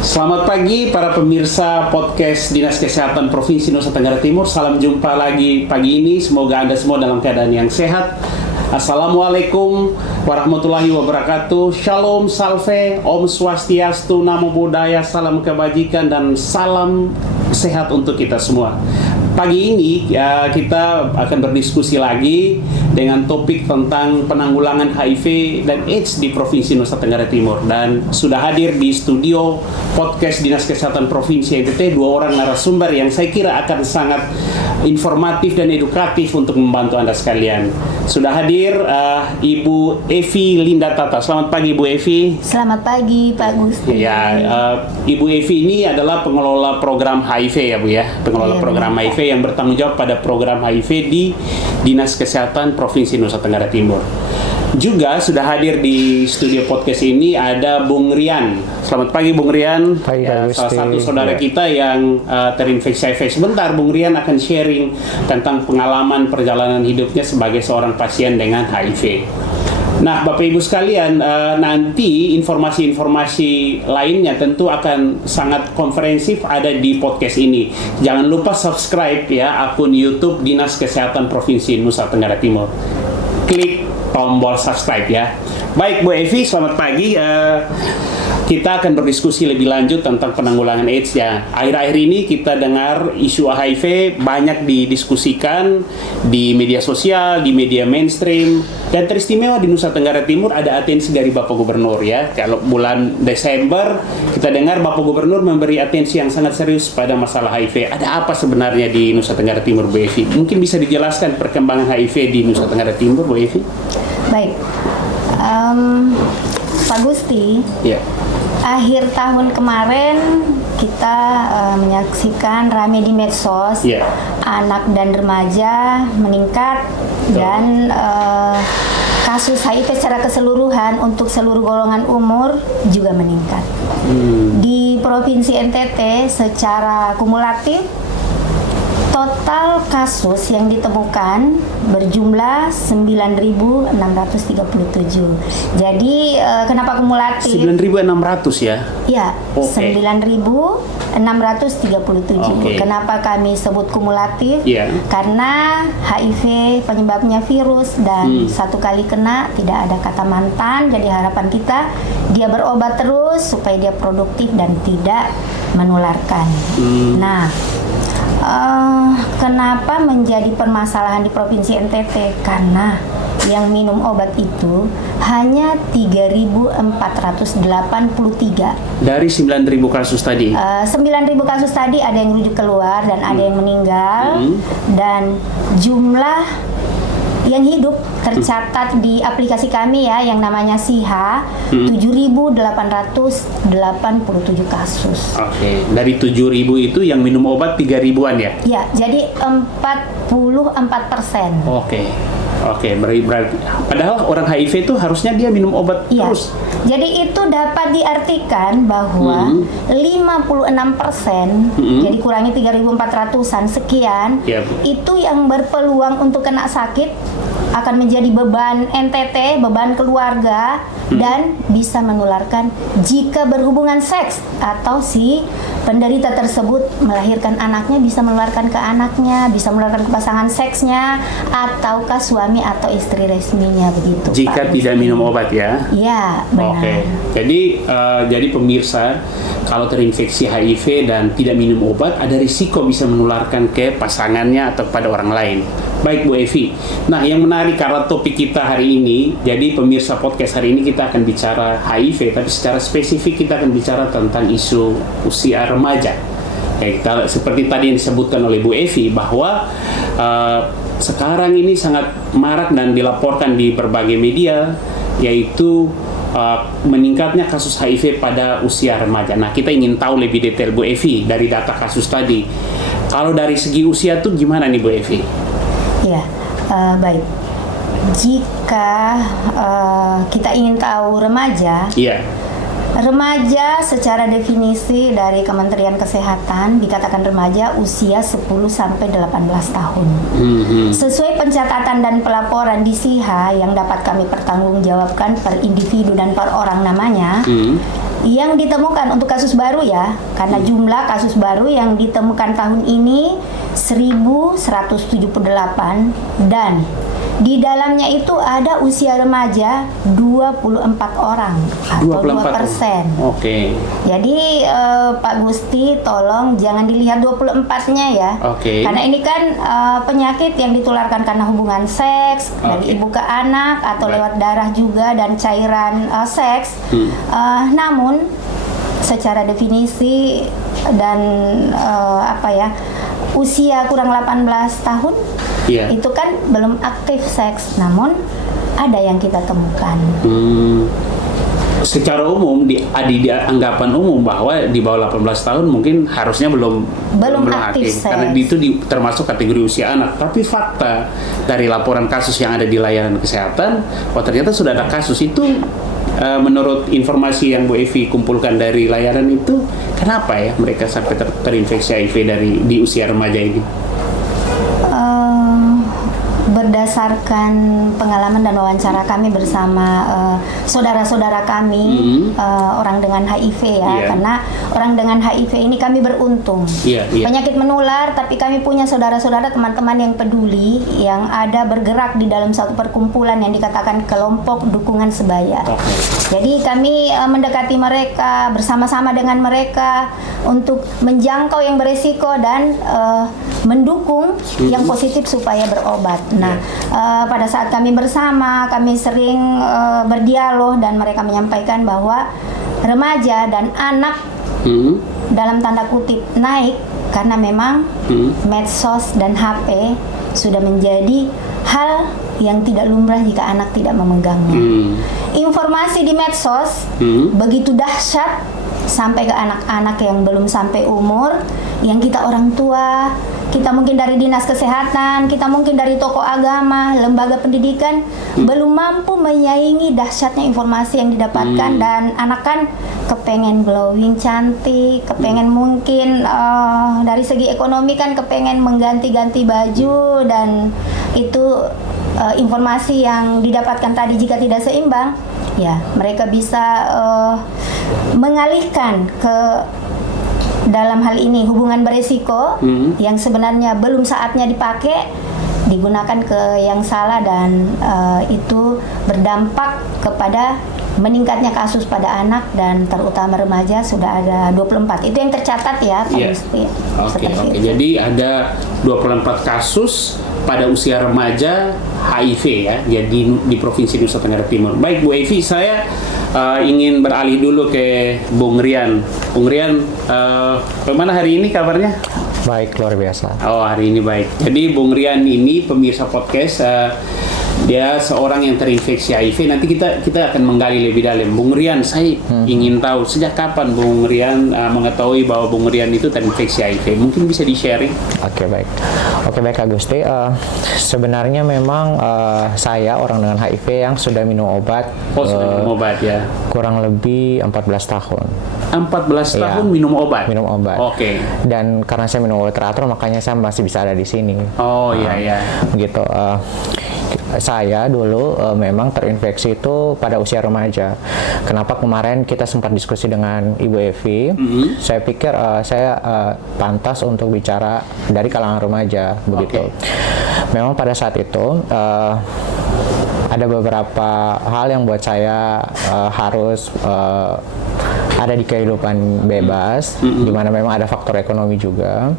Selamat pagi para pemirsa podcast Dinas Kesehatan Provinsi Nusa Tenggara Timur. Salam jumpa lagi pagi ini. Semoga Anda semua dalam keadaan yang sehat. Assalamualaikum warahmatullahi wabarakatuh. Shalom, salve, Om Swastiastu, Namo Buddhaya, salam kebajikan dan salam sehat untuk kita semua. Pagi ini kita akan berdiskusi lagi dengan topik tentang penanggulangan HIV dan AIDS di Provinsi Nusa Tenggara Timur. Dan sudah hadir di studio podcast Dinas Kesehatan Provinsi NTT dua orang narasumber yang saya kira akan sangat informatif dan edukatif untuk membantu Anda sekalian. Sudah hadir Ibu Evi Linda Tata. Selamat pagi Ibu Evi. Selamat pagi Pak Gusti. Ya, Ibu Evi ini adalah pengelola program HIV ya Bu ya. Pengelola program HIV yang bertanggung jawab pada program HIV di Dinas Kesehatan Provinsi Nusa Tenggara Timur. Juga sudah hadir di studio podcast ini ada Bung Rian. Selamat pagi Bung Rian. Pagi, salah satu saudara kita yang terinfeksi HIV. Sebentar Bung Rian akan sharing tentang pengalaman perjalanan hidupnya sebagai seorang pasien dengan HIV. Nah, Bapak Ibu sekalian, nanti informasi-informasi lainnya tentu akan sangat komprehensif ada di podcast ini. Jangan lupa subscribe ya akun YouTube Dinas Kesehatan Provinsi Nusa Tenggara Timur. Klik tombol subscribe ya. Baik Bu Evi, selamat pagi. Kita akan berdiskusi lebih lanjut tentang penanggulangan AIDS ya. Akhir-akhir ini kita dengar isu HIV banyak didiskusikan di media sosial, di media mainstream, dan teristimewa di Nusa Tenggara Timur ada atensi dari Bapak Gubernur ya. Kalau bulan Desember kita dengar Bapak Gubernur memberi atensi yang sangat serius pada masalah HIV. Ada apa sebenarnya di Nusa Tenggara Timur Bu Evi? Mungkin bisa dijelaskan perkembangan HIV di Nusa Tenggara Timur Bu Evi? Baik, Pak Gusti. Ya. Akhir tahun kemarin kita menyaksikan rame di medsos, anak dan remaja meningkat dan kasus HIV secara keseluruhan untuk seluruh golongan umur juga meningkat. Di Provinsi NTT secara kumulatif total kasus yang ditemukan berjumlah 9.637. Jadi kenapa kumulatif? 9.600 ya? Ya, 9.637. Kenapa kami sebut kumulatif? Karena HIV penyebabnya virus dan satu kali kena tidak ada kata mantan. Jadi harapan kita dia berobat terus supaya dia produktif dan tidak menularkan. Nah, kenapa menjadi permasalahan di Provinsi NTT? Karena yang minum obat itu hanya 3.483 dari 9.000 kasus tadi. 9.000 kasus tadi ada yang rujuk keluar dan ada yang meninggal, dan jumlah yang hidup tercatat di aplikasi kami ya yang namanya SIHA 7.887 kasus. Oke, dari 7.000 itu yang minum obat 3.000-an ya? Ya, jadi 44%. Oke, berarti padahal orang HIV itu harusnya dia minum obat terus. Jadi itu dapat diartikan bahwa 56%, jadi kurangi 3.400-an sekian, itu yang berpeluang untuk kena sakit akan menjadi beban NTT, beban keluarga, dan bisa menularkan jika berhubungan seks atau si penderita tersebut melahirkan anaknya bisa menularkan ke anaknya, bisa menularkan ke pasangan seksnya, atau ke suami atau istri resminya begitu. Jika Pak tidak minum obat ya? Ya, benar. Jadi pemirsa, kalau terinfeksi HIV dan tidak minum obat, ada risiko bisa menularkan ke pasangannya atau pada orang lain. Baik Bu Evi. Nah, yang menarik karena topik kita hari ini, jadi pemirsa podcast hari ini kita akan bicara HIV, tapi secara spesifik kita akan bicara tentang isu usia remaja. Kita, seperti tadi yang disebutkan oleh Bu Evi bahwa sekarang ini sangat marak dan dilaporkan di berbagai media, yaitu meningkatnya kasus HIV pada usia remaja. Nah, kita ingin tahu lebih detail Bu Evi dari data kasus tadi. Kalau dari segi usia tuh gimana nih Bu Evi? Ya, baik. Jika kita ingin tahu remaja, remaja secara definisi dari Kementerian Kesehatan dikatakan remaja usia 10 sampai 18 tahun. Sesuai pencatatan dan pelaporan di SIHA yang dapat kami pertanggungjawabkan per individu dan per orang namanya, Yang ditemukan untuk kasus baru ya, karena jumlah kasus baru yang ditemukan tahun ini 1.178 dan di dalamnya itu ada usia remaja 24 orang atau 2%. Oke. Jadi Pak Gusti tolong jangan dilihat 24-nya ya. Oke. Karena ini kan penyakit yang ditularkan karena hubungan seks dari ibu ke anak atau lewat darah juga dan cairan seks. Namun secara definisi dan usia kurang 18 tahun itu kan belum aktif seks, namun ada yang kita temukan. Secara umum di anggapan umum bahwa di bawah 18 tahun mungkin harusnya belum aktif karena itu termasuk kategori usia anak. Tapi fakta dari laporan kasus yang ada di layanan kesehatan, ternyata sudah ada kasus itu. Menurut informasi yang Bu Evi kumpulkan dari layanan itu, kenapa ya mereka sampai terinfeksi HIV di usia remaja ini? Berdasarkan pengalaman dan wawancara kami bersama saudara-saudara kami orang dengan HIV ya, karena orang dengan HIV ini kami beruntung penyakit menular, tapi kami punya saudara-saudara teman-teman yang peduli, yang ada bergerak di dalam satu perkumpulan yang dikatakan kelompok dukungan sebaya. Jadi kami mendekati mereka, bersama-sama dengan mereka untuk menjangkau yang beresiko dan mendukung yang positif supaya berobat. Nah, pada saat kami bersama, kami sering berdialog dan mereka menyampaikan bahwa remaja dan anak dalam tanda kutip naik karena memang medsos dan HP sudah menjadi hal yang tidak lumrah jika anak tidak memegangnya. Informasi di medsos begitu dahsyat sampai ke anak-anak yang belum sampai umur, yang kita orang tua, kita mungkin dari dinas kesehatan, kita mungkin dari tokoh agama, lembaga pendidikan belum mampu menyaingi dahsyatnya informasi yang didapatkan. Dan anak kan kepengen glowing cantik, kepengen mungkin dari segi ekonomi kan kepengen mengganti-ganti baju, dan itu informasi yang didapatkan tadi jika tidak seimbang, ya mereka bisa mengalihkan ke dalam hal ini hubungan beresiko yang sebenarnya belum saatnya dipakai, digunakan ke yang salah, dan itu berdampak kepada meningkatnya kasus pada anak dan terutama remaja. Sudah ada 24. Itu yang tercatat ya Pak Gusti. Oke. Jadi ada 24 kasus pada usia remaja HIV ya, jadi di Provinsi Nusa Tenggara Timur. Baik Bu Evi, saya ingin beralih dulu ke Bung Rian. Bung Rian, bagaimana hari ini kabarnya? Baik, luar biasa. Oh, hari ini baik. Jadi Bung Rian ini pemirsa podcast, dia seorang yang terinfeksi HIV. Nanti kita akan menggali lebih dalam. Bung Rian, saya ingin tahu sejak kapan Bung Rian mengetahui bahwa Bung Rian itu terinfeksi HIV. Mungkin bisa di-sharing? Oke, baik Kak Gusti. Sebenarnya memang saya orang dengan HIV yang sudah minum obat. Sudah minum obat ya. Kurang lebih 14 tahun. 14 tahun minum obat? Minum obat. Oke. Dan karena saya minum obat teratur, makanya saya masih bisa ada di sini. Oh iya. Gitu. Saya dulu memang terinfeksi itu pada usia remaja. Kenapa kemarin kita sempat diskusi dengan Ibu Evi? Saya pikir saya pantas untuk bicara dari kalangan remaja, begitu. Memang pada saat itu ada beberapa hal yang buat saya harus ada di kehidupan bebas, di mana memang ada faktor ekonomi juga.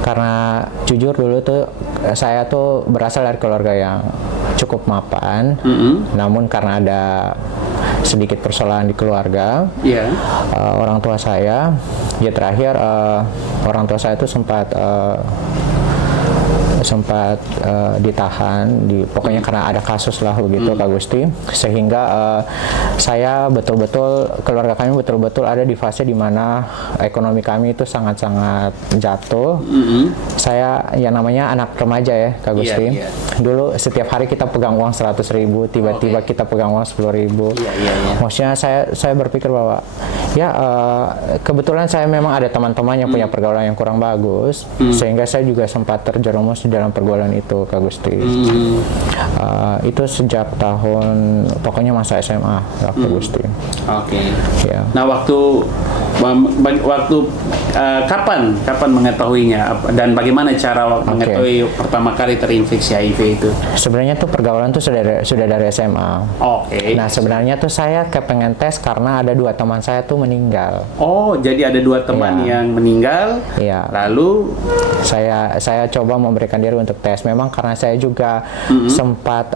Karena jujur dulu tuh saya tuh berasal dari keluarga yang cukup mapan, namun karena ada sedikit persoalan di keluarga, orang tua saya, ya terakhir orang tua saya tuh sempat ditahan, pokoknya karena ada kasus lah begitu Kak Gusti, sehingga saya keluarga kami betul-betul ada di fase di mana ekonomi kami itu sangat-sangat jatuh. Saya yang namanya anak remaja ya Kak Gusti. Dulu setiap hari kita pegang uang 100.000, tiba-tiba kita pegang uang 10.000. Maksudnya saya berpikir bahwa kebetulan saya memang ada teman-teman yang punya pergaulan yang kurang bagus, sehingga saya juga sempat terjerumus dalam pergaulan itu, Kak Gusti. Itu sejak tahun pokoknya masa SMA, Kak Gusti. Oke. Ya. Nah, waktu kapan mengetahuinya dan bagaimana cara mengetahui pertama kali terinfeksi HIV itu? Sebenarnya tuh pergaulan tuh sudah dari SMA. Oke. Nah, sebenarnya tuh saya kepengen tes karena ada 2 teman saya tuh meninggal. Oh, jadi ada 2 teman yang meninggal. Iya. Lalu saya coba memberikan diri untuk tes. Memang karena saya juga sempat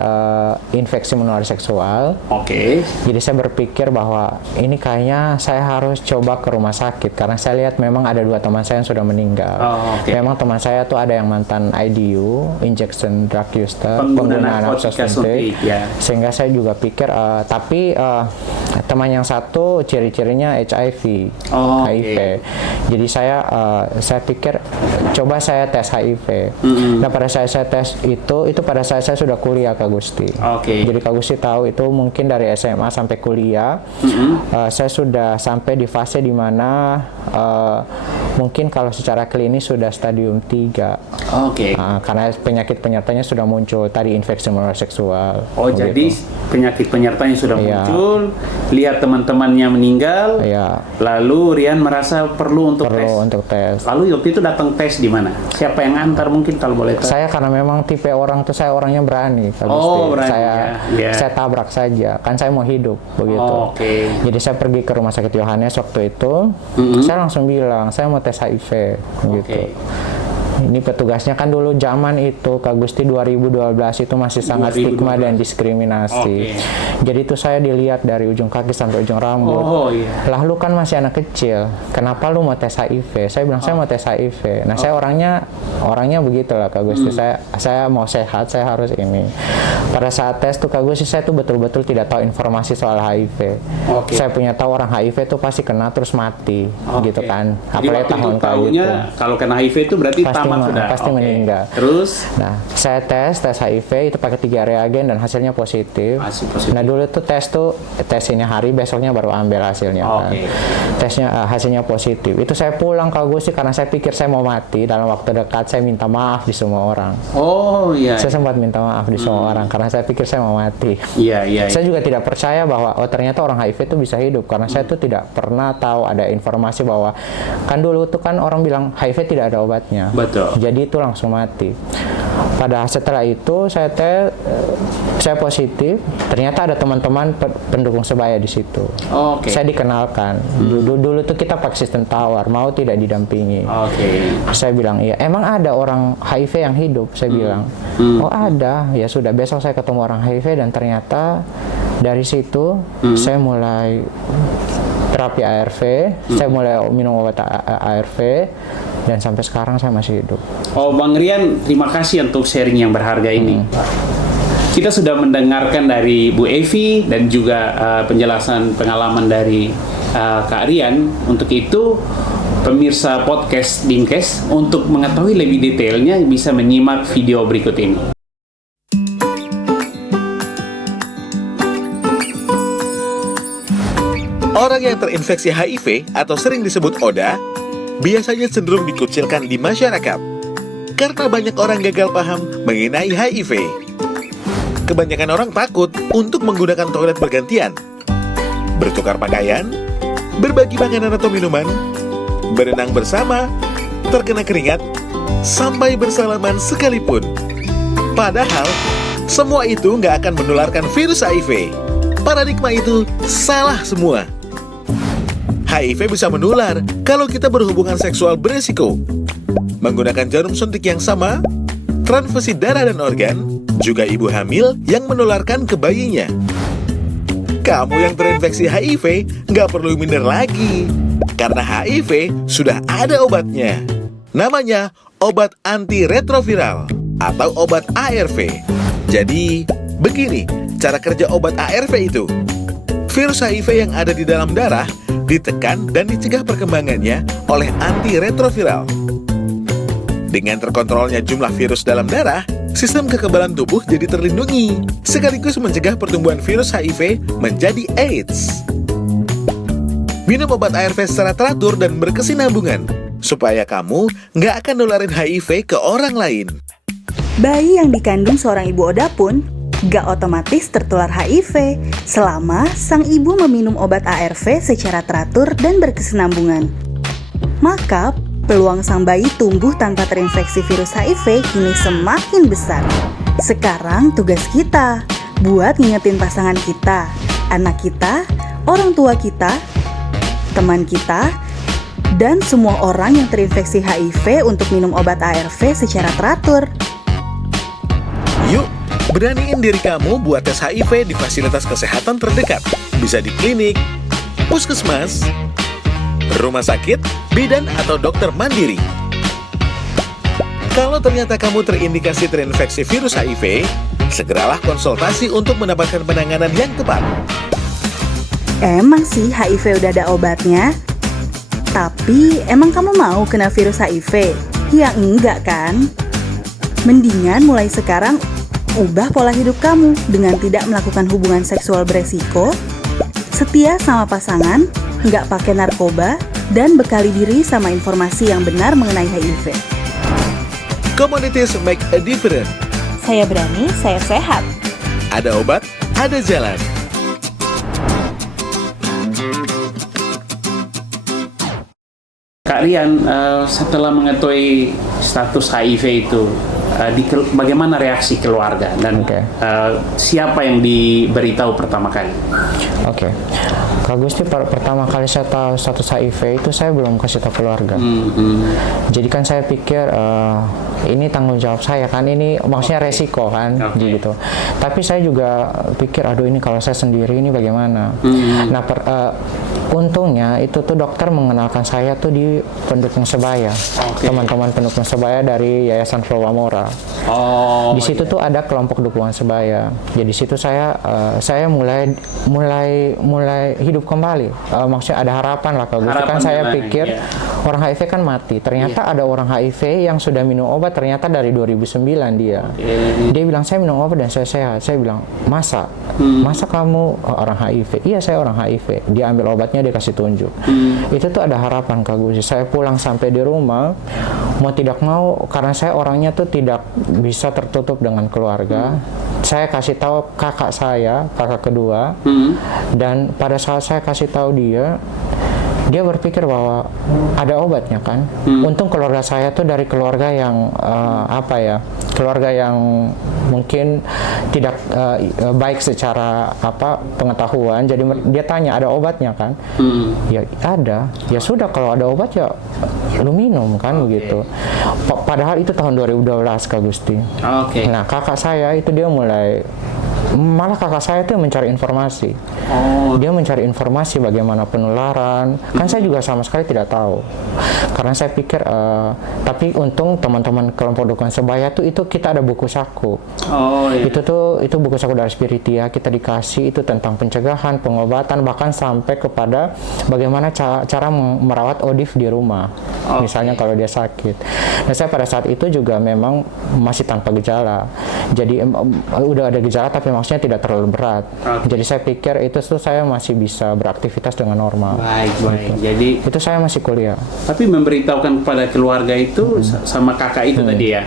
infeksi menular seksual. Oke. Jadi saya berpikir bahwa ini kayaknya saya harus coba ke rumah sakit karena saya lihat memang ada 2 teman saya yang sudah meninggal. Memang teman saya tuh ada yang mantan IDU, injection drug user, pengguna narkotika suntik. Sehingga saya juga pikir, tapi teman yang satu ciri-cirinya HIV. Jadi saya pikir coba saya tes HIV. Nah, pada saya tes itu pada saya sudah kuliah, Kak Gusti. Jadi Kak Gusti tahu itu mungkin dari SMA sampai kuliah, saya sudah sampai di fase di mana mungkin kalau secara klinis sudah stadium 3. Karena penyakit penyertanya sudah muncul tadi, infeksi menular seksual. Jadi penyakit penyertanya sudah muncul, lihat teman-temannya meninggal, lalu Rian merasa perlu untuk tes. Lalu waktu itu datang tes di mana? Siapa yang antar mungkin kalau boleh tahu? Saya karena memang tipe orang tuh, saya orangnya berani. Berani. Saya tabrak saja. Kan saya mau hidup begitu. Jadi saya pergi ke Rumah Sakit Yohanes waktu itu. Saya langsung bilang saya mau tes HIV gitu. Ini petugasnya kan dulu zaman itu, Kak Gusti, 2012 itu masih sangat stigma dan diskriminasi. Jadi itu saya dilihat dari ujung kaki sampai ujung rambut. Lah lu kan masih anak kecil, kenapa lu mau tes HIV? Saya bilang saya mau tes HIV. Nah, saya orangnya begitulah, Kak Gusti. Saya mau sehat, saya harus ini. Pada saat tes tuh, Kak Gusti, saya tuh betul-betul tidak tahu informasi soal HIV. Saya punya tahu orang HIV tuh pasti kena terus mati, gitu kan. Apalagi tahun kali itu. Kalau kena HIV itu berarti pasti meninggal. Terus? Nah, saya tes HIV itu pakai 3 reagen dan hasilnya positif. Nah, dulu tuh tes ini hari, besoknya baru ambil hasilnya kan. Hasilnya positif. Itu saya pulang ke Gusti karena saya pikir saya mau mati. Dalam waktu dekat saya minta maaf di semua orang. Saya sempat minta maaf di semua orang karena saya pikir saya mau mati. Saya juga tidak percaya bahwa ternyata orang HIV itu bisa hidup karena saya tuh tidak pernah tahu ada informasi bahwa kan dulu tuh kan orang bilang HIV tidak ada obatnya. Jadi itu langsung mati. Setelah itu saya positif. Ternyata ada teman-teman pendukung sebaya di situ. Saya dikenalkan. Dulu tuh kita pakai sistem tawar, mau tidak didampingi. Saya bilang iya. Emang ada orang HIV yang hidup? Saya bilang. Oh ada. Ya sudah. Besok saya ketemu orang HIV dan ternyata dari situ saya mulai terapi ARV. Saya mulai minum obat ARV. Dan sampai sekarang saya masih hidup. Bang Rian, terima kasih untuk sharing yang berharga ini. Kita sudah mendengarkan dari Bu Evi dan juga penjelasan pengalaman dari Kak Rian. Untuk itu, pemirsa podcast Dinkes, untuk mengetahui lebih detailnya bisa menyimak video berikut ini. Orang yang terinfeksi HIV atau sering disebut ODA biasanya cenderung dikucilkan di masyarakat karena banyak orang gagal paham mengenai HIV. Kebanyakan orang takut untuk menggunakan toilet bergantian, bertukar pakaian, berbagi makanan atau minuman, berenang bersama, terkena keringat, sampai bersalaman sekalipun. Padahal, semua itu nggak akan menularkan virus HIV. Paradigma itu salah semua. HIV bisa menular kalau kita berhubungan seksual beresiko, menggunakan jarum suntik yang sama, transfusi darah dan organ, juga ibu hamil yang menularkan ke bayinya. Kamu yang terinfeksi HIV nggak perlu minder lagi, karena HIV sudah ada obatnya. Namanya obat antiretroviral atau obat ARV. Jadi, begini cara kerja obat ARV itu. Virus HIV yang ada di dalam darah ditekan dan dicegah perkembangannya oleh antiretroviral. Dengan terkontrolnya jumlah virus dalam darah, sistem kekebalan tubuh jadi terlindungi, sekaligus mencegah pertumbuhan virus HIV menjadi AIDS. Minum obat ARV secara teratur dan berkesinambungan, supaya kamu nggak akan nularin HIV ke orang lain. Bayi yang dikandung seorang ibu Oda pun gak otomatis tertular HIV selama sang ibu meminum obat ARV secara teratur dan berkesinambungan. Maka, peluang sang bayi tumbuh tanpa terinfeksi virus HIV kini semakin besar. Sekarang tugas kita buat ngingetin pasangan kita, anak kita, orang tua kita, teman kita, dan semua orang yang terinfeksi HIV untuk minum obat ARV secara teratur. Yuk, beraniin diri kamu buat tes HIV di fasilitas kesehatan terdekat. Bisa di klinik, puskesmas, rumah sakit, bidan, atau dokter mandiri. Kalau ternyata kamu terindikasi terinfeksi virus HIV, segeralah konsultasi untuk mendapatkan penanganan yang tepat. Emang sih HIV udah ada obatnya? Tapi emang kamu mau kena virus HIV? Ya enggak kan? Mendingan mulai sekarang ubah pola hidup kamu dengan tidak melakukan hubungan seksual beresiko, setia sama pasangan, nggak pakai narkoba, dan bekali diri sama informasi yang benar mengenai HIV. Communities make a difference. Saya berani, saya sehat. Ada obat, ada jalan. Kak Rian, setelah mengetahui status HIV itu, bagaimana reaksi keluarga dan siapa yang diberitahu pertama kali? Oke. Kak Gusti, pertama kali saya tahu status HIV itu saya belum kasih tahu keluarga. Jadi kan saya pikir ini tanggung jawab saya kan, ini maksudnya resiko kan, gitu. Tapi saya juga pikir, aduh ini kalau saya sendiri ini bagaimana? Nah, untungnya itu tuh dokter mengenalkan saya tuh di pendukung sebaya, teman-teman pendukung sebaya dari Yayasan Flowamora. Di situ tuh ada kelompok dukungan sebaya. Jadi situ saya mulai hidup kembali. Maksudnya ada harapan lah kalau gitu kan. Saya pikir orang HIV kan mati. Ternyata ada orang HIV yang sudah minum obat. Ternyata dari 2009 dia. Dia bilang saya minum obat dan saya sehat. Saya bilang masa kamu orang HIV? Iya saya orang HIV. Dia ambil obatnya, dia kasih tunjuk. Itu tuh ada harapan Kak Gusti. Saya pulang sampai di rumah, mau tidak mau karena saya orangnya tuh tidak bisa tertutup dengan keluarga. Saya kasih tahu kakak saya, kakak kedua, dan pada saat saya kasih tahu dia berpikir bahwa ada obatnya kan. Untung keluarga saya tuh dari keluarga yang keluarga yang mungkin tidak baik secara pengetahuan. Jadi dia tanya ada obatnya kan? Ya ada. Ya sudah kalau ada obat ya lu minum kan begitu. Padahal itu tahun 2012 Kak Gusti. Nah kakak saya itu dia malah kakak saya itu mencari informasi. Dia mencari informasi bagaimana penularan. Kan saya juga sama sekali tidak tahu. Karena saya pikir, tapi untung teman-teman kelompok dukungan sebaya itu kita ada buku saku. Itu buku saku dari Spiritia. Kita dikasih itu tentang pencegahan, pengobatan, bahkan sampai kepada bagaimana cara merawat ODIF di rumah. Misalnya kalau dia sakit. Nah saya pada saat itu juga memang masih tanpa gejala. Jadi udah ada gejala tapi maksudnya tidak terlalu berat. Jadi saya pikir itu tuh saya masih bisa beraktivitas dengan normal. Baik. Gitu. Jadi itu saya masih kuliah. Tapi memberitahukan kepada keluarga itu sama kakak itu tadi ya.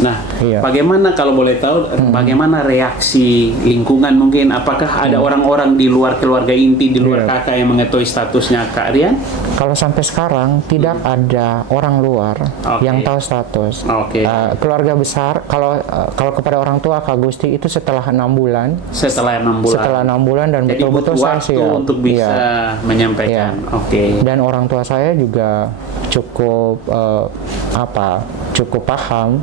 Nah, bagaimana kalau boleh tahu bagaimana reaksi lingkungan mungkin? Apakah ada orang-orang di luar keluarga inti, di luar kakak yang mengetahui statusnya Kak Rian? Kalau sampai sekarang tidak ada orang luar yang tahu status. Keluarga besar kalau kepada orang tua Kak Gusti itu setelah 6 bulan. Setelah 6 bulan dan betul-betul saya siap untuk bisa menyampaikan. Dan orang tua saya juga cukup cukup paham.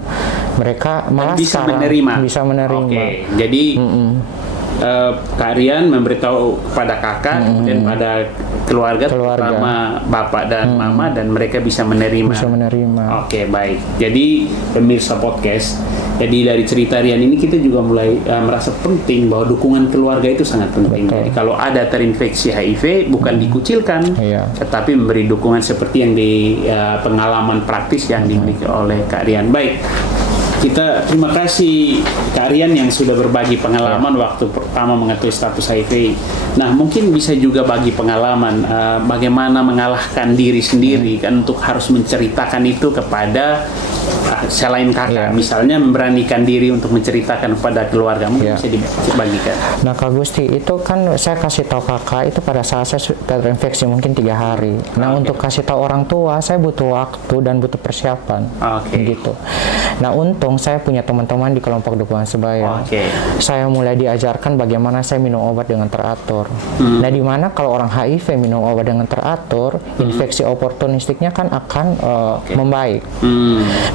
Mereka malah bisa menerima. Jadi Kak Rian memberitahu kepada kakak kemudian pada keluarga terutama bapak dan mama dan mereka bisa menerima. Baik. Jadi pemirsa podcast, jadi dari cerita Rian ini kita juga mulai merasa penting bahwa dukungan keluarga itu sangat penting. Jadi kalau ada terinfeksi HIV bukan dikucilkan, tetapi memberi dukungan seperti yang di pengalaman praktis yang dimiliki oleh Kak Rian. Baik. Kita terima kasih Kak Rian yang sudah berbagi pengalaman waktu pertama mengetahui status HIV. Nah, mungkin bisa juga bagi pengalaman bagaimana mengalahkan diri sendiri kan untuk harus menceritakan itu kepada selain kakak, Iya. misalnya memberanikan diri untuk menceritakan kepada keluarga, mungkin Iya. bisa dibagikan. Nah Kak Gusti, itu kan saya kasih tahu kakak itu pada saat saya terinfeksi mungkin 3 hari. Nah untuk kasih tahu orang tua, saya butuh waktu dan butuh persiapan. Gitu. Nah untung saya punya teman-teman di kelompok dukungan sebaya. Saya mulai diajarkan bagaimana saya minum obat dengan teratur. Nah di mana kalau orang HIV minum obat dengan teratur, infeksi oportunistiknya kan akan membaik.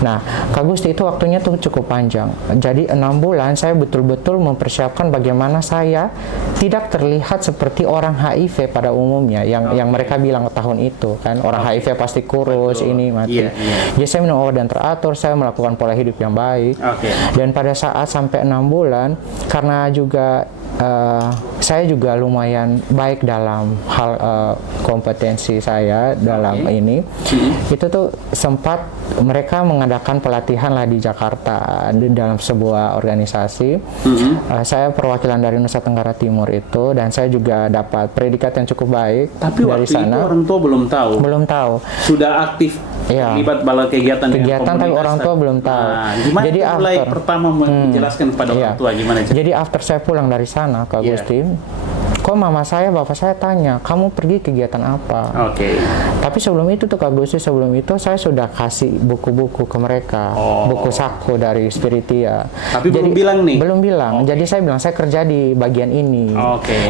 Nah Kak Gusti, itu waktunya tuh cukup panjang. Jadi 6 bulan saya betul-betul mempersiapkan bagaimana saya tidak terlihat seperti orang HIV pada umumnya yang mereka bilang tahun itu kan orang HIV pasti kurus. Betul. Ini mati. Jadi saya minum obat dan teratur, saya melakukan pola hidup yang baik. Dan pada saat sampai 6 bulan, karena juga saya juga lumayan baik dalam hal kompetensi saya dalam ini. Itu tuh sempat mereka mengadakan pelatihan lah di Jakarta di dalam sebuah organisasi. Saya perwakilan dari Nusa Tenggara Timur itu, dan saya juga dapat predikat yang cukup baik. Tapi dari waktu sana. Itu orang tua belum tahu. Belum tahu. Sudah aktif terlibat bala kegiatan tapi orang tua belum tahu. Gimana jadi mulai pertama menjelaskan kepada orang tua gimana? Jadi after saya pulang dari sana, Kak Gusti, kok mama saya, bapak saya tanya, kamu pergi kegiatan apa? Tapi sebelum itu tuh Kak Gusti, sebelum itu saya sudah kasih buku-buku ke mereka, buku saku dari Spiritia. Tapi belum bilang nih? Belum bilang. Jadi saya bilang saya kerja di bagian ini.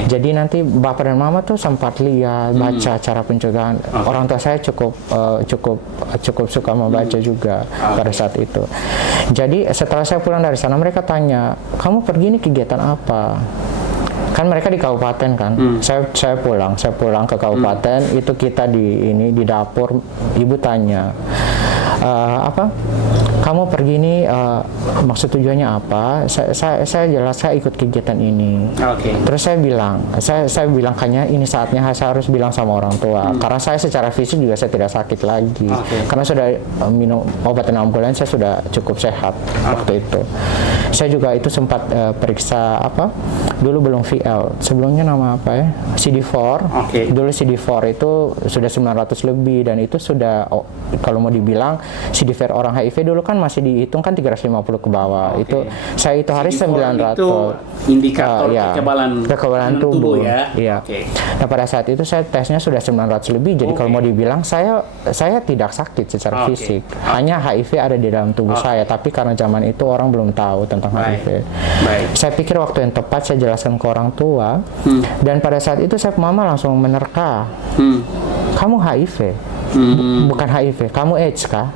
Jadi nanti bapak dan mama tuh sempat lihat, baca cara pencegahan. Orang tua saya cukup suka membaca juga pada saat itu. Jadi setelah saya pulang dari sana, mereka tanya, kamu pergi ini kegiatan apa? Kan mereka di kabupaten kan. Saya pulang ke kabupaten, itu kita di dapur, ibu tanya, kamu pergi ini maksud tujuannya apa? Saya jelas saya ikut kegiatan ini. Terus saya bilang kayaknya ini saatnya saya harus bilang sama orang tua, karena saya secara fisik juga saya tidak sakit lagi. Karena sudah minum obat 6 bulan, saya sudah cukup sehat waktu itu. Saya juga itu sempat periksa dulu belum VL, sebelumnya nama apa ya? CD4. Dulu CD4 itu sudah 900 lebih, dan itu sudah kalau mau dibilang CD4 orang HIV dulu kan masih dihitung kan 350 ke bawah. Itu saya itu hari 900. Itu indikator kekebalan tubuh ya. Nah pada saat itu saya tesnya sudah 900 lebih. Jadi kalau mau dibilang saya tidak sakit secara fisik. Hanya HIV ada di dalam tubuh saya, tapi karena zaman itu orang belum tahu tentang HIV. Saya pikir waktu yang tepat saya jelaskan ke orang tua, dan pada saat itu saya mama langsung menerka, kamu HIV. Bukan HIV, kamu AIDS kah?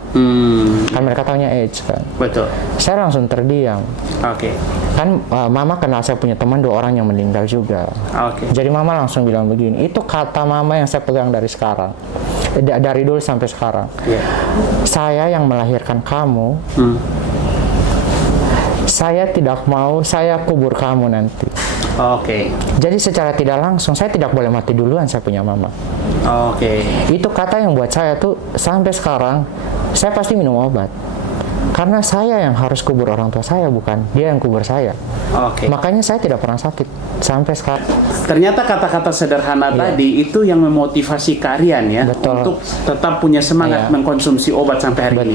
Kan mereka taunya AIDS kan. Betul. Saya langsung terdiam. Kan mama kenal saya punya teman 2 orang yang meninggal juga. Jadi mama langsung bilang begini, itu kata mama yang saya pegang dari sekarang, dari dulu sampai sekarang. Saya yang melahirkan kamu. Saya tidak mau saya kubur kamu nanti. Jadi secara tidak langsung saya tidak boleh mati duluan, saya punya mama. Itu kata yang buat saya tuh sampai sekarang saya pasti minum obat. Karena saya yang harus kubur orang tua saya, bukan dia yang kubur saya. Makanya saya tidak pernah sakit sampai sekarang. Ternyata kata-kata sederhana tadi itu yang memotivasi kalian ya. Untuk tetap punya semangat mengkonsumsi obat sampai hari ini.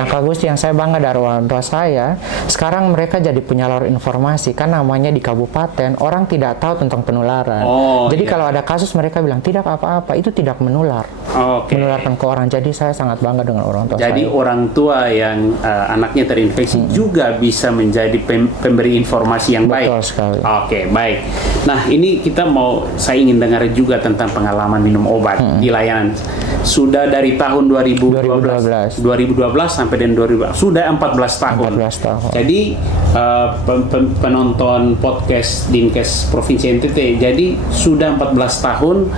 Nah Kak Gusti, yang saya bangga dari orang tua saya, sekarang mereka jadi penyalur informasi. Kan namanya di kabupaten orang tidak tahu tentang penularan. Jadi kalau ada kasus mereka bilang tidak apa-apa, itu tidak menular. Menularkan ke orang. Jadi saya sangat bangga dengan orang tua saya. Jadi orang tua yang anaknya terinfeksi juga bisa menjadi pemberi informasi yang baik. Betul sekali. Baik. Nah, ini saya ingin dengar juga tentang pengalaman minum obat di layanan. Sudah dari tahun 2012 sampai dengan 2000, sudah 14 tahun. Jadi penonton podcast Dinkes Provinsi NTT, jadi sudah 14 tahun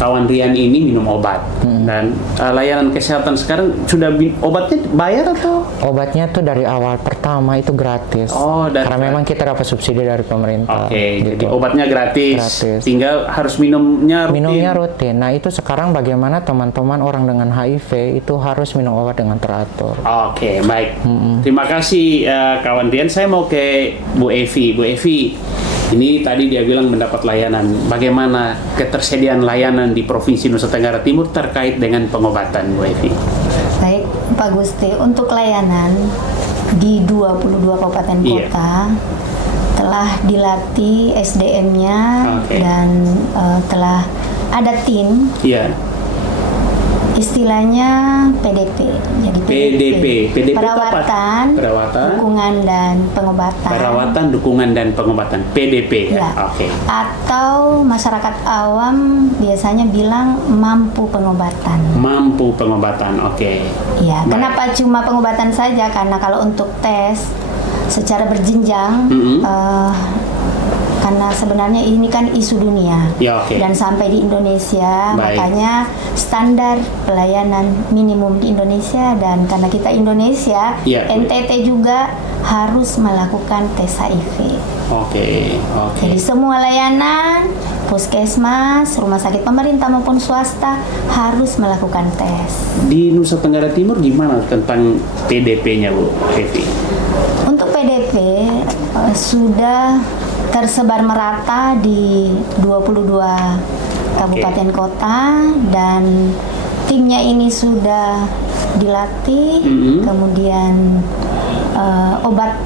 kawan Rian ini minum obat. Dan layanan kesehatan sekarang sudah obatnya bayar atau? Obatnya tuh dari awal pertama itu gratis. Karena memang kita dapat subsidi dari pemerintah. Jadi obatnya gratis. Tinggal harus minumnya rutin. Nah itu sekarang bagaimana teman-teman orang dengan HIV itu harus minum obat dengan teratur. Baik. Terima kasih kawan Rian. Saya mau ke Bu Evi. Bu Evi, ini tadi dia bilang mendapat layanan. Bagaimana ketersediaan layanan di Provinsi Nusa Tenggara Timur terkait dengan pengobatan, Bu Evi? Baik, Pak Gusti, untuk layanan di 22 kabupaten Iya. kota telah dilatih SDM-nya Oke. dan telah ada tim, Iya. istilahnya PDP. Jadi PDP itu apa? perawatan, Perawatan, dukungan dan pengobatan. perawatan, dukungan dan pengobatan. PDP ya. Ya. Oke. Atau masyarakat awam biasanya bilang mampu pengobatan. Mampu pengobatan. Oke. Ya, Baik. kenapa cuma pengobatan saja? Karena kalau untuk tes secara berjenjang, karena sebenarnya ini kan isu dunia Ya, oke. dan sampai di Indonesia, Baik. makanya standar pelayanan minimum di Indonesia, dan karena kita Indonesia, Ya. NTT juga harus melakukan tes HIV. Oke. Jadi semua layanan, puskesmas, rumah sakit pemerintah maupun swasta harus melakukan tes. Di Nusa Tenggara Timur gimana tentang PDP-nya, Bu Evi? Untuk PDP sudah tersebar merata di 22 kabupaten kota, dan timnya ini sudah dilatih, kemudian obat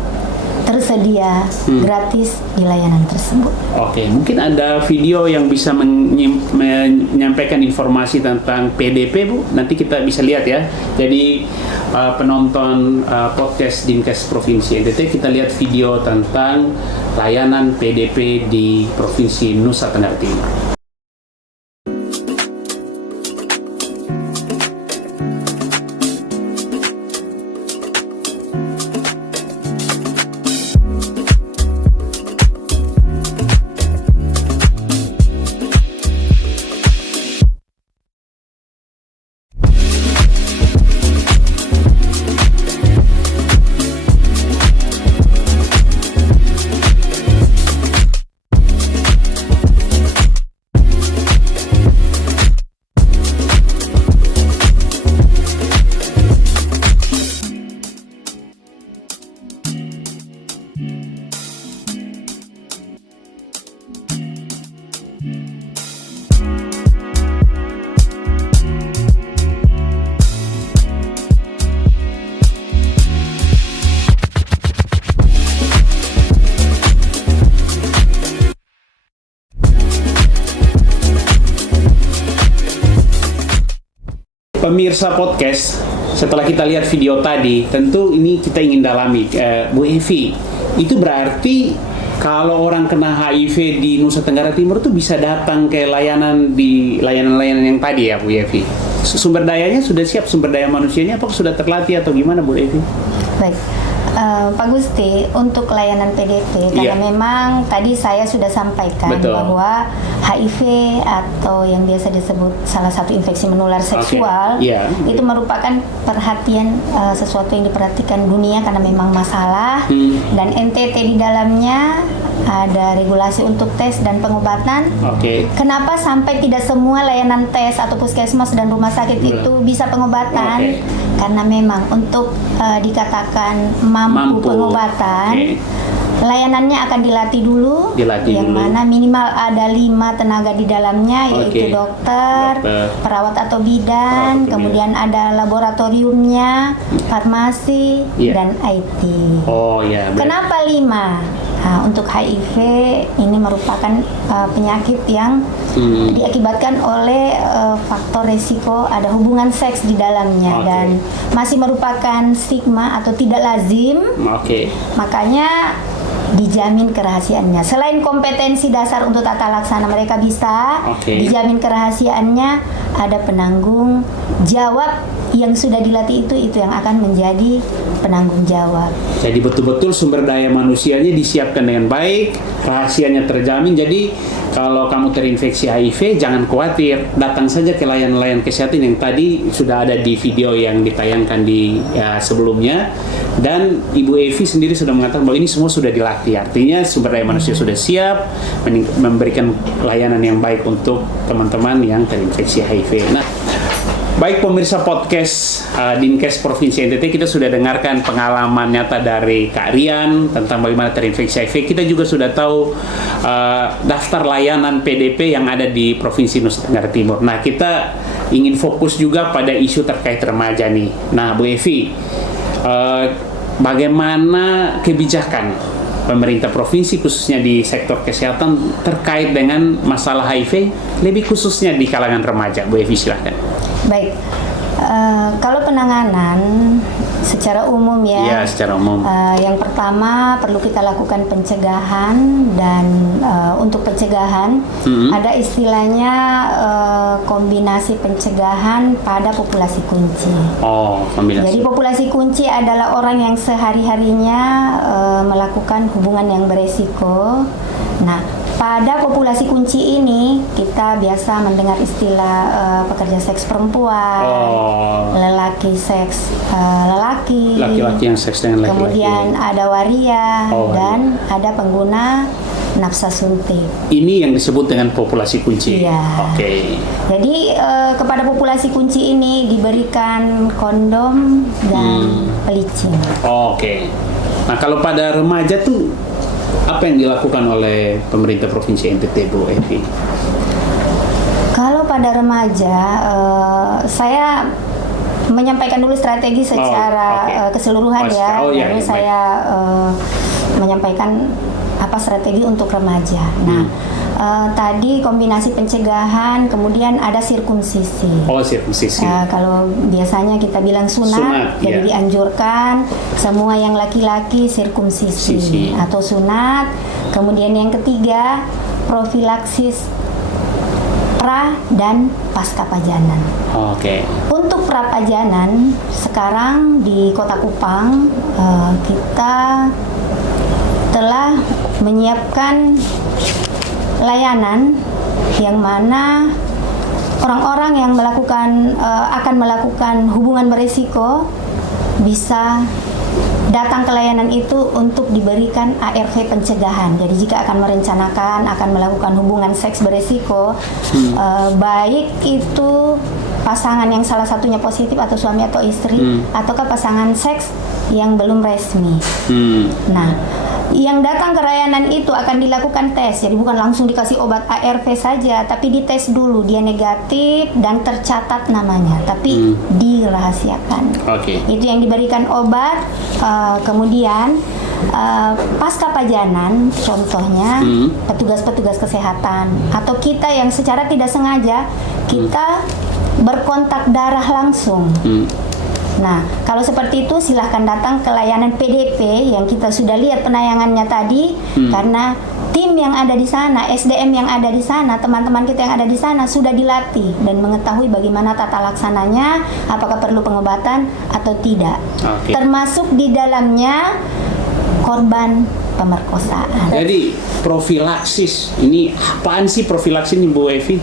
tersedia gratis di layanan tersebut. Oke, mungkin ada video yang bisa menyampaikan informasi tentang PDP, Bu. Nanti kita bisa lihat ya. Jadi penonton podcast Dinkes Provinsi NTT, kita lihat video tentang layanan PDP di Provinsi Nusa Tenggara Timur. Pemirsa podcast, setelah kita lihat video tadi, tentu ini kita ingin dalami, Bu Evi. Itu berarti kalau orang kena HIV di Nusa Tenggara Timur tuh bisa datang ke layanan di layanan-layanan yang tadi ya, Bu Evi. Sumber dayanya sudah siap, sumber daya manusianya apa sudah terlatih atau gimana, Bu Evi? Baik, Pak Gusti, untuk layanan PDP, karena Iya. memang tadi saya sudah sampaikan Betul. bahwa HIV atau yang biasa disebut salah satu infeksi menular seksual, Iya. itu merupakan perhatian, sesuatu yang diperhatikan dunia karena memang masalah, dan NTT di dalamnya ada regulasi untuk tes dan pengobatan. Oke. Kenapa sampai tidak semua layanan tes atau puskesmas dan rumah sakit itu bisa pengobatan? Oke. Karena memang untuk dikatakan mampu pengobatan, Oke. layanannya akan dilatih dulu, yang mana minimal ada 5 tenaga di dalamnya, yaitu dokter, perawat atau bidan, kemudian ada laboratoriumnya, farmasi, dan IT. Oh ya. Kenapa 5? Nah, untuk HIV ini merupakan penyakit yang diakibatkan oleh faktor resiko ada hubungan seks di dalamnya, dan masih merupakan stigma atau tidak lazim. Oke. Makanya dijamin kerahasiaannya. Selain kompetensi dasar untuk tata laksana mereka bisa, dijamin kerahasiaannya, ada penanggung jawab yang sudah dilatih itu yang akan menjadi penanggung jawab. Jadi betul-betul sumber daya manusianya disiapkan dengan baik, rahasianya terjamin. Jadi kalau kamu terinfeksi HIV, jangan khawatir, datang saja ke layanan-layanan kesehatan yang tadi sudah ada di video yang ditayangkan di sebelumnya. Dan Ibu Evi sendiri sudah mengatakan bahwa ini semua sudah dilatih. Artinya sumber daya manusia sudah siap memberikan layanan yang baik untuk teman-teman yang terinfeksi HIV. Nah, baik pemirsa podcast Dinkes Provinsi NTT, kita sudah dengarkan pengalaman nyata dari Kak Rian tentang bagaimana terinfeksi HIV. Kita juga sudah tahu daftar layanan PDP yang ada di Provinsi Nusa Tenggara Timur. Nah, kita ingin fokus juga pada isu terkait remaja nih. Nah, Bu Evi, bagaimana kebijakan pemerintah provinsi khususnya di sektor kesehatan terkait dengan masalah HIV, lebih khususnya di kalangan remaja? Bu Evi, silahkan. Baik, kalau penanganan secara umum ya. Iya, secara umum. Yang pertama perlu kita lakukan pencegahan, dan untuk pencegahan ada istilahnya kombinasi pencegahan pada populasi kunci. Oh, kombinasi. Jadi populasi kunci adalah orang yang sehari-harinya melakukan hubungan yang beresiko. Nah, pada populasi kunci ini kita biasa mendengar istilah pekerja seks perempuan, lelaki seks lelaki, laki-laki yang seks dengan laki-laki. Kemudian ada waria, dan ada pengguna nafsa suntik. Ini yang disebut dengan populasi kunci. Iya. Oke. Jadi kepada populasi kunci ini diberikan kondom dan pelicin. Oke. Nah, kalau pada remaja tuh apa yang dilakukan oleh pemerintah Provinsi NTT, Bu Evi? Kalau pada remaja, saya menyampaikan dulu strategi secara keseluruhan ya. Lalu saya menyampaikan apa strategi untuk remaja. Nah, tadi kombinasi pencegahan, kemudian ada sirkumsisi. Oh, sirkumsisi. Kalau biasanya kita bilang sunat, jadi dianjurkan semua yang laki-laki sirkumsisi atau sunat. Kemudian yang ketiga, profilaksis pra dan pasca pajanan. Oke. Untuk prapajanan, sekarang di Kota Kupang kita telah menyiapkan layanan yang mana orang-orang yang akan melakukan hubungan beresiko bisa datang ke layanan itu untuk diberikan ARV pencegahan. Jadi jika akan merencanakan akan melakukan hubungan seks beresiko, baik itu pasangan yang salah satunya positif atau suami atau istri, ataukah pasangan seks yang belum resmi. Nah, yang datang ke layanan itu akan dilakukan tes, jadi bukan langsung dikasih obat ARV saja, tapi dites dulu dia negatif dan tercatat namanya, tapi dirahasiakan. Itu yang diberikan obat. Kemudian pasca pajanan, contohnya petugas-petugas kesehatan atau kita yang secara tidak sengaja kita berkontak darah langsung. Nah, kalau seperti itu silahkan datang ke layanan PDP yang kita sudah lihat penayangannya tadi, karena tim yang ada di sana, SDM yang ada di sana, teman-teman kita yang ada di sana sudah dilatih dan mengetahui bagaimana tata laksananya, apakah perlu pengobatan atau tidak. Termasuk di dalamnya korban pemerkosaan. Jadi profilaksis ini apaan sih profilaksis ini, Bu Evi?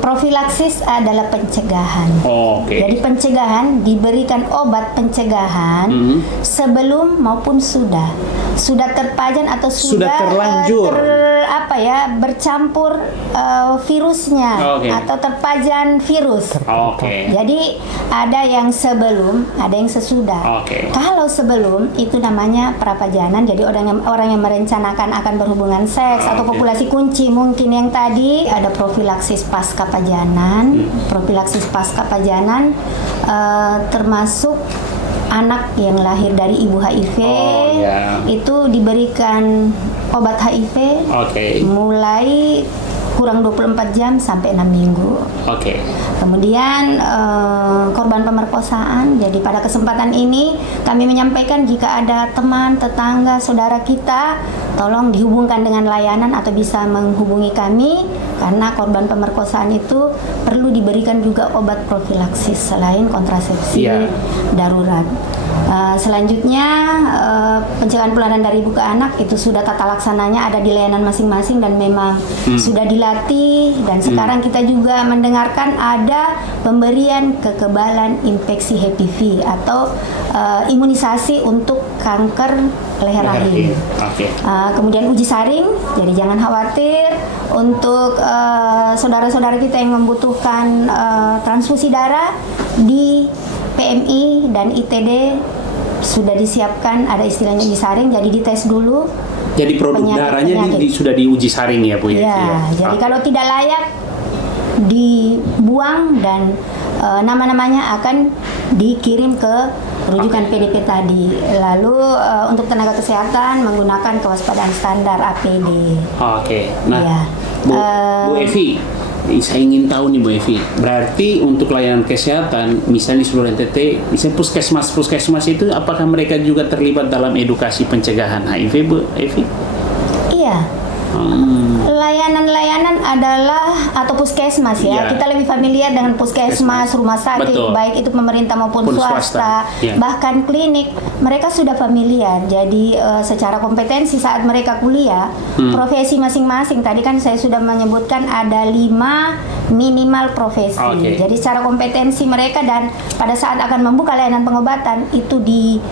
Profilaksis adalah pencegahan. Jadi pencegahan diberikan obat pencegahan sebelum maupun sudah terpajan atau sudah terlanjur bercampur virusnya atau terpajan virus. Jadi ada yang sebelum, ada yang sesudah. Kalau sebelum itu namanya prapajanan. Jadi orang yang merencanakan akan berhubungan seks atau populasi kunci mungkin yang tadi ada profilaksis pasca pajanan. Profilaksis pasca pajanan termasuk anak yang lahir dari ibu HIV itu diberikan obat HIV mulai kurang 24 jam sampai 6 minggu. Kemudian korban pemerkosaan. Jadi pada kesempatan ini kami menyampaikan jika ada teman, tetangga, saudara kita, tolong dihubungkan dengan layanan atau bisa menghubungi kami, karena korban pemerkosaan itu perlu diberikan juga obat profilaksis selain kontrasepsi darurat. Selanjutnya pencegahan penularan dari ibu ke anak itu sudah tata laksananya ada di layanan masing-masing dan memang sudah dilatih, dan sekarang kita juga mendengarkan ada pemberian kekebalan infeksi HPV atau imunisasi untuk kanker leher rahim. Kemudian uji saring, jadi jangan khawatir untuk saudara-saudara kita yang membutuhkan transfusi darah di PMI dan ITD sudah disiapkan, ada istilahnya uji saring, jadi dites dulu. Jadi produk darahnya sudah diuji saring ya, Bu? Jadi kalau tidak layak dibuang dan nama-namanya akan dikirim ke rujukan PDP tadi. Lalu untuk tenaga kesehatan menggunakan kewaspadaan standar APD. Oke. Nah, Iya. Bu Evi, saya ingin tahu nih Bu Evi, berarti untuk layanan kesehatan, misalnya di seluruh NTT, misalnya puskesmas itu, apakah mereka juga terlibat dalam edukasi pencegahan HIV, Bu Evi? Iya. Layanan-layanan adalah atau puskesmas ya. Iya. Kita lebih familiar dengan puskesmas, rumah sakit, Betul. baik itu pemerintah maupun Pun swasta, Iya. bahkan klinik. Mereka sudah familiar. Jadi secara kompetensi saat mereka kuliah, profesi masing-masing. Tadi kan saya sudah menyebutkan ada 5 minimal profesi. Oke. Jadi secara kompetensi mereka dan pada saat akan membuka layanan pengobatan itu di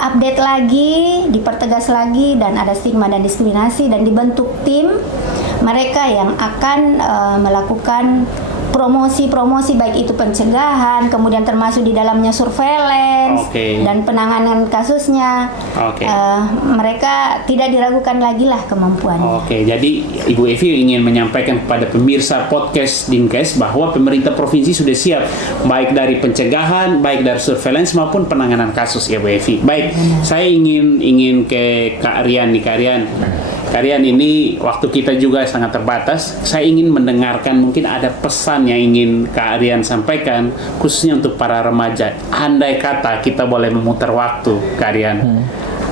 update lagi, dipertegas lagi, dan ada stigma dan diskriminasi, dan dibentuk tim mereka yang akan melakukan promosi baik itu pencegahan, kemudian termasuk di dalamnya surveillance dan penanganan kasusnya. Mereka tidak diragukan lagi lah kemampuannya. Oke, jadi Ibu Evi ingin menyampaikan kepada pemirsa podcast Dinkes bahwa pemerintah provinsi sudah siap baik dari pencegahan, baik dari surveillance maupun penanganan kasus ya Bu Evi. Baik, saya ingin ke Kak Rian nih, Kak Rian ini waktu kita juga sangat terbatas. Saya ingin mendengarkan, mungkin ada pesan yang ingin Kak Rian sampaikan khususnya untuk para remaja. Andai kata kita boleh memutar waktu, Kak Rian.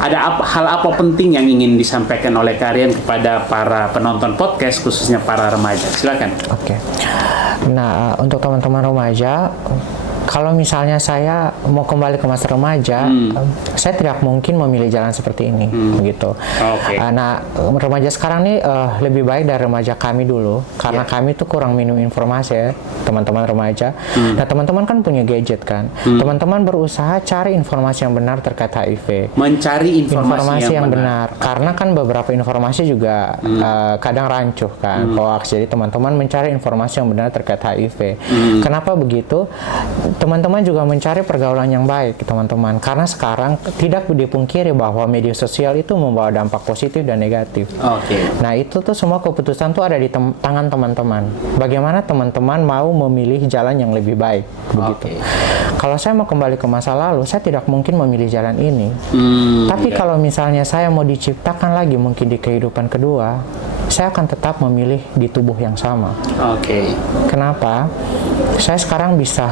Ada hal apa penting yang ingin disampaikan oleh Kak Rian kepada para penonton podcast khususnya para remaja? Silakan. Oke. Nah, untuk teman-teman remaja, kalau misalnya saya mau kembali ke masa remaja, saya tidak mungkin memilih jalan seperti ini, begitu. Nah, remaja sekarang nih lebih baik dari remaja kami dulu, karena kami tuh kurang minum informasi ya, teman-teman remaja. Nah, teman-teman kan punya gadget kan, teman-teman berusaha cari informasi yang benar terkait HIV. Mencari informasi yang benar, karena kan beberapa informasi juga kadang rancuh kan, hoax. Jadi teman-teman mencari informasi yang benar terkait HIV. Kenapa begitu? Teman-teman juga mencari pergaulan yang baik, teman-teman, karena sekarang tidak dipungkiri bahwa media sosial itu membawa dampak positif dan negatif. Nah, itu tuh semua keputusan tuh ada di tangan teman-teman. Bagaimana teman-teman mau memilih jalan yang lebih baik, begitu. Kalau saya mau kembali ke masa lalu, saya tidak mungkin memilih jalan ini. Tapi kalau misalnya saya mau diciptakan lagi mungkin di kehidupan kedua, saya akan tetap memilih di tubuh yang sama. Kenapa? Saya sekarang bisa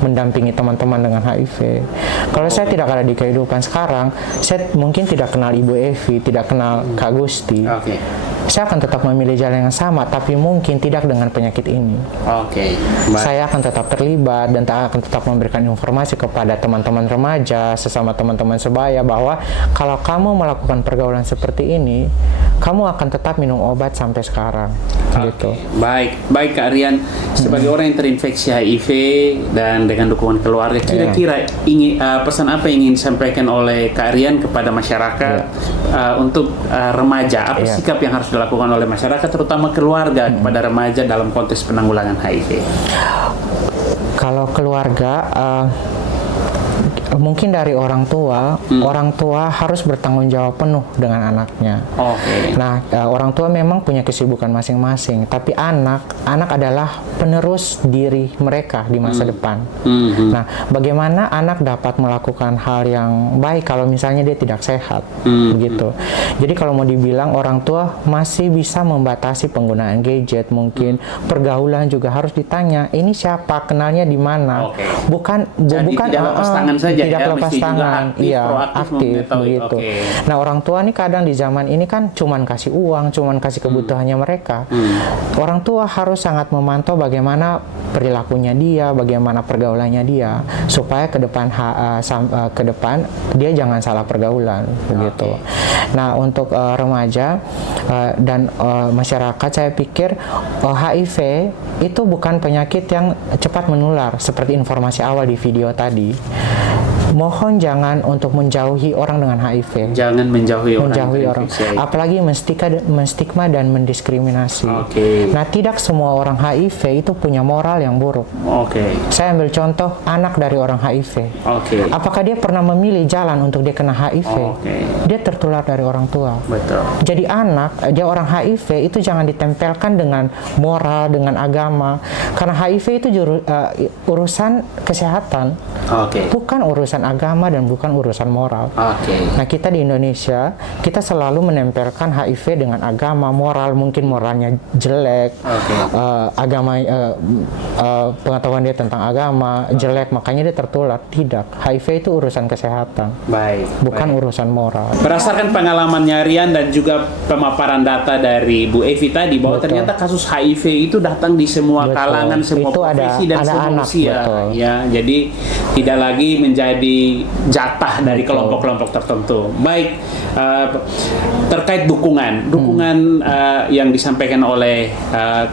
mendampingi teman-teman dengan HIV. Kalau saya tidak ada di kehidupan sekarang, saya mungkin tidak kenal Ibu Evi, tidak kenal Kak Gusti. Saya akan tetap memilih jalan yang sama, tapi mungkin tidak dengan penyakit ini. Saya akan tetap terlibat dan akan tetap memberikan informasi kepada teman-teman remaja, sesama teman-teman sebaya, bahwa kalau kamu melakukan pergaulan seperti ini, kamu akan tetap minum obat sampai sekarang. Gitu. Baik Kak Rian, sebagai orang yang terinfeksi HIV dan dengan dukungan keluarga, kira-kira pesan apa yang ingin disampaikan oleh Kak Rian kepada masyarakat untuk remaja? Apa sikap yang harus dilakukan oleh masyarakat, terutama keluarga kepada remaja dalam konteks penanggulangan HIV? Kalau keluarga, mungkin dari orang tua harus bertanggung jawab penuh dengan anaknya. Nah, orang tua memang punya kesibukan masing-masing, tapi anak adalah penerus diri mereka di masa depan. Nah, bagaimana anak dapat melakukan hal yang baik kalau misalnya dia tidak sehat, begitu. Jadi kalau mau dibilang, orang tua masih bisa membatasi penggunaan gadget, mungkin pergaulan juga harus ditanya, ini siapa, kenalnya di mana. Bukan tidak lepas tangan saja. Tidak lepas tangan, aktif begitu. Nah, orang tua nih kadang di zaman ini kan cuman kasih uang, cuman kasih kebutuhannya mereka. Orang tua harus sangat memantau bagaimana perilakunya dia, bagaimana pergaulannya dia, supaya ke depan dia jangan salah pergaulan, begitu. Nah, untuk remaja dan masyarakat, saya pikir HIV itu bukan penyakit yang cepat menular seperti informasi awal di video tadi. mohon jangan untuk menjauhi orang dengan HIV. Jangan menjauhi orang. Apalagi menstigma dan mendiskriminasi. Nah, tidak semua orang HIV itu punya moral yang buruk. Saya ambil contoh anak dari orang HIV. Apakah dia pernah memilih jalan untuk dia kena HIV? Dia tertular dari orang tua. Betul. Jadi dia orang HIV itu jangan ditempelkan dengan moral, dengan agama, karena HIV itu urusan kesehatan, bukan urusan agama dan bukan urusan moral. Nah, kita di Indonesia kita selalu menempelkan HIV dengan agama, moral, mungkin moralnya jelek, agama pengetahuan dia tentang agama jelek, makanya dia tertular. Tidak, HIV itu urusan kesehatan, bukan urusan moral. Berdasarkan pengalamannya Rian dan juga pemaparan data dari Bu Evi tadi, bahwa ternyata kasus HIV itu datang di semua kalangan, semua itu profesi dan semua usia. Ya, jadi tidak lagi menjadi jatah dari kelompok-kelompok tertentu. Baik, terkait dukungan yang disampaikan oleh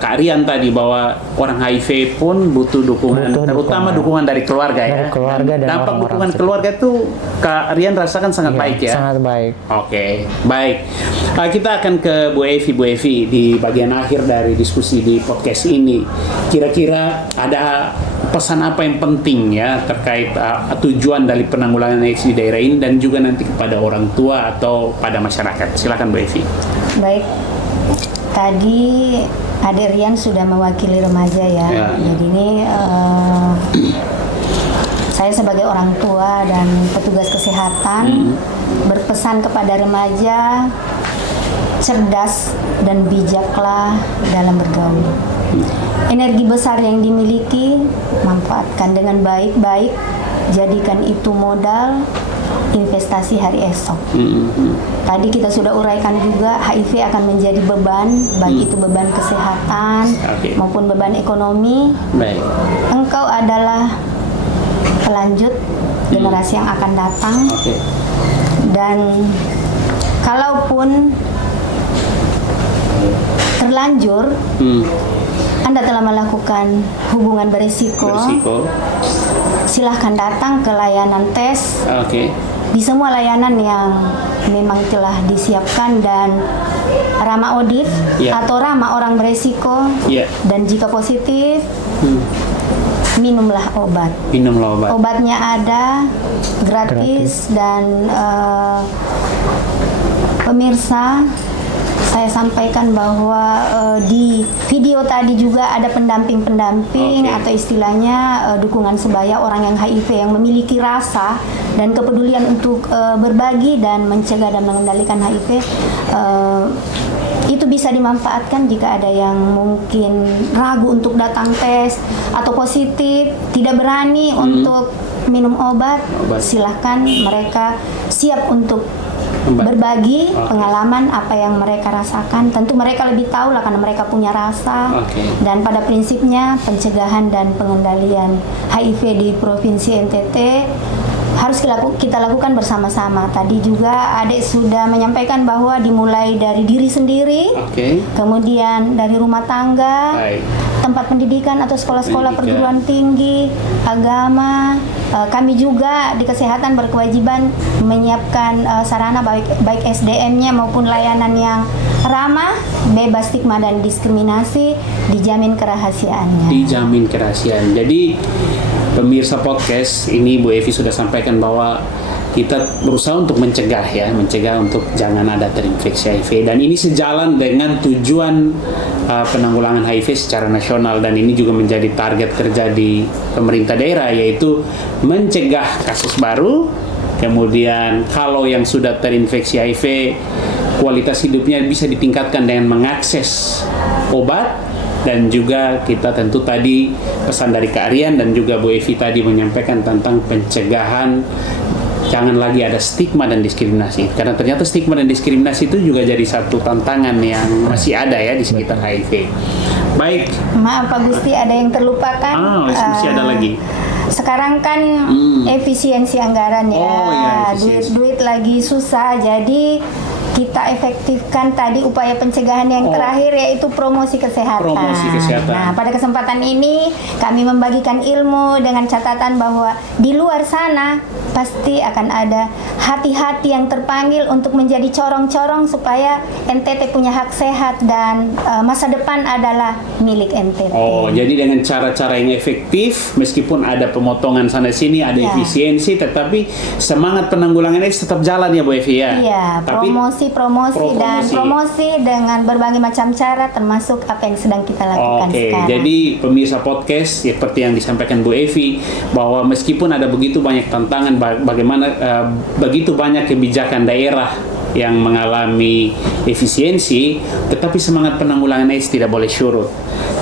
Kak Rian tadi, bahwa orang HIV pun butuh dukungan, terutama dukungan dari keluarga ya. Dan dampak dukungan keluarga itu Kak Rian rasakan sangat baik ya. Sangat baik. Baik. Kita akan ke Bu Evi di bagian akhir dari diskusi di podcast ini. Kira-kira ada pesan apa yang penting ya terkait tujuan dari penanggulangan AIDS di daerah ini dan juga nanti kepada orang tua atau pada masyarakat? Silakan Bu Evi. Baik. Tadi Adik Rian sudah mewakili remaja ya. Jadi ini saya sebagai orang tua dan petugas kesehatan berpesan kepada remaja, cerdas dan bijaklah dalam bergaul. Energi besar yang dimiliki, manfaatkan dengan baik-baik, jadikan itu modal investasi hari esok. Tadi kita sudah uraikan juga, HIV akan menjadi beban, baik itu beban kesehatan maupun beban ekonomi. Engkau adalah pelanjut generasi yang akan datang. Dan kalaupun terlanjur Anda telah melakukan hubungan berisiko, silahkan datang ke layanan tes di semua layanan yang memang telah disiapkan dan ramah ODIF atau ramah orang berisiko. Dan jika positif, minumlah obat. Obatnya ada gratis. Dan pemirsa, saya sampaikan bahwa di video tadi juga ada pendamping atau istilahnya dukungan sebaya orang yang HIV yang memiliki rasa dan kepedulian untuk berbagi dan mencegah dan mengendalikan HIV. Itu bisa dimanfaatkan jika ada yang mungkin ragu untuk datang tes atau positif, tidak berani untuk minum obat. Silahkan, mereka siap untuk berbagi pengalaman apa yang mereka rasakan. Tentu mereka lebih tahu lah karena mereka punya rasa. Dan pada prinsipnya pencegahan dan pengendalian HIV di Provinsi NTT harus kita lakukan bersama-sama. Tadi juga adik sudah menyampaikan bahwa dimulai dari diri sendiri, kemudian dari rumah tangga, tempat pendidikan atau sekolah-sekolah perguruan tinggi, agama. Kami juga di kesehatan berkewajiban menyiapkan sarana baik SDM-nya maupun layanan yang ramah, bebas stigma dan diskriminasi, dijamin kerahasiaannya. Jadi pemirsa podcast ini, Bu Evi sudah sampaikan bahwa kita berusaha untuk mencegah untuk jangan ada terinfeksi HIV, dan ini sejalan dengan tujuan penanggulangan HIV secara nasional, dan ini juga menjadi target kerja di pemerintah daerah, yaitu mencegah kasus baru. Kemudian kalau yang sudah terinfeksi HIV, kualitas hidupnya bisa ditingkatkan dengan mengakses obat. Dan juga kita tentu tadi pesan dari Kak Rian dan juga Bu Evi tadi menyampaikan tentang pencegahan, jangan lagi ada stigma dan diskriminasi, karena ternyata stigma dan diskriminasi itu juga jadi satu tantangan yang masih ada ya di sekitar HIV. Baik. Maaf Pak Gusti, ada yang terlupakan. Masih ada lagi. Sekarang kan efisiensi anggaran ya, duit lagi susah, jadi kita efektifkan tadi upaya pencegahan yang terakhir, yaitu promosi kesehatan. Promosi kesehatan. Nah, pada kesempatan ini kami membagikan ilmu dengan catatan bahwa di luar sana pasti akan ada hati-hati yang terpanggil untuk menjadi corong-corong supaya NTT punya hak sehat dan masa depan adalah milik NTT. Oh, jadi dengan cara-cara yang efektif, meskipun ada pemotongan sana sini, ada efisiensi, tetapi semangat penanggulangan AIDS tetap jalan ya Bu Evi ya. Iya, Tapi promosi dengan berbagai macam cara, termasuk apa yang sedang kita lakukan sekarang. Jadi pemirsa podcast seperti yang disampaikan Bu Evi, bahwa meskipun ada begitu banyak tantangan, bagaimana begitu banyak kebijakan daerah yang mengalami efisiensi, tetapi semangat penanggulangan AIDS tidak boleh surut.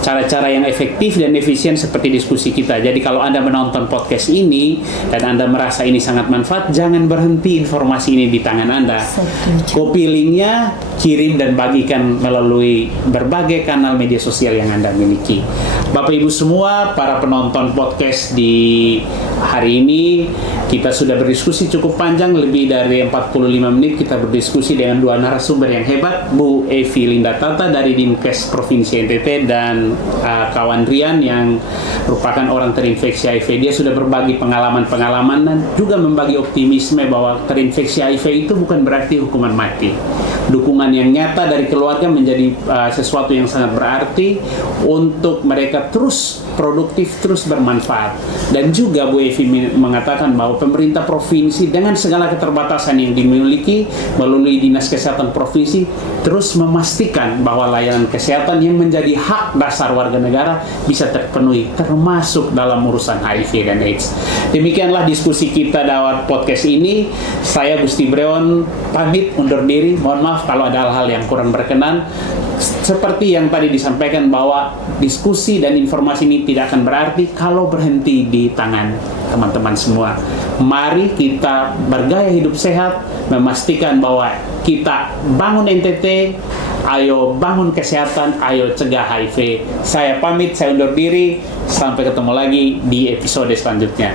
Cara-cara yang efektif dan efisien seperti diskusi kita. Jadi kalau Anda menonton podcast ini dan Anda merasa ini sangat manfaat, jangan berhenti informasi ini di tangan Anda. Copy linknya, kirim dan bagikan melalui berbagai kanal media sosial yang Anda miliki. Bapak Ibu semua, para penonton podcast di hari ini, kita sudah berdiskusi cukup panjang, lebih dari 45 menit kita berdiskusi dengan dua narasumber yang hebat, Bu Evi Lindatata dari Dinkes Provinsi NTT dan kawan Rian yang merupakan orang terinfeksi HIV. Dia sudah berbagi pengalaman-pengalaman dan juga membagi optimisme bahwa terinfeksi HIV itu bukan berarti hukuman mati. Dukungan yang nyata dari keluarga menjadi sesuatu yang sangat berarti untuk mereka terus produktif, terus bermanfaat. Dan juga Bu Evi mengatakan bahwa pemerintah provinsi dengan segala keterbatasan yang dimiliki melalui Dinas Kesehatan Provinsi terus memastikan bahwa layanan kesehatan yang menjadi hak dasar warga negara bisa terpenuhi, termasuk dalam urusan HIV dan AIDS. Demikianlah diskusi kita dalam podcast ini. Saya Gusti Breon pamit undur diri. Mohon maaf kalau ada hal-hal yang kurang berkenan. Seperti yang tadi disampaikan bahwa diskusi dan informasi ini tidak akan berarti kalau berhenti di tangan teman-teman semua. Mari kita bergaya hidup sehat, memastikan bahwa kita bangun NTT, ayo bangun kesehatan, ayo cegah HIV. Saya pamit, saya undur diri. Sampai ketemu lagi di episode selanjutnya.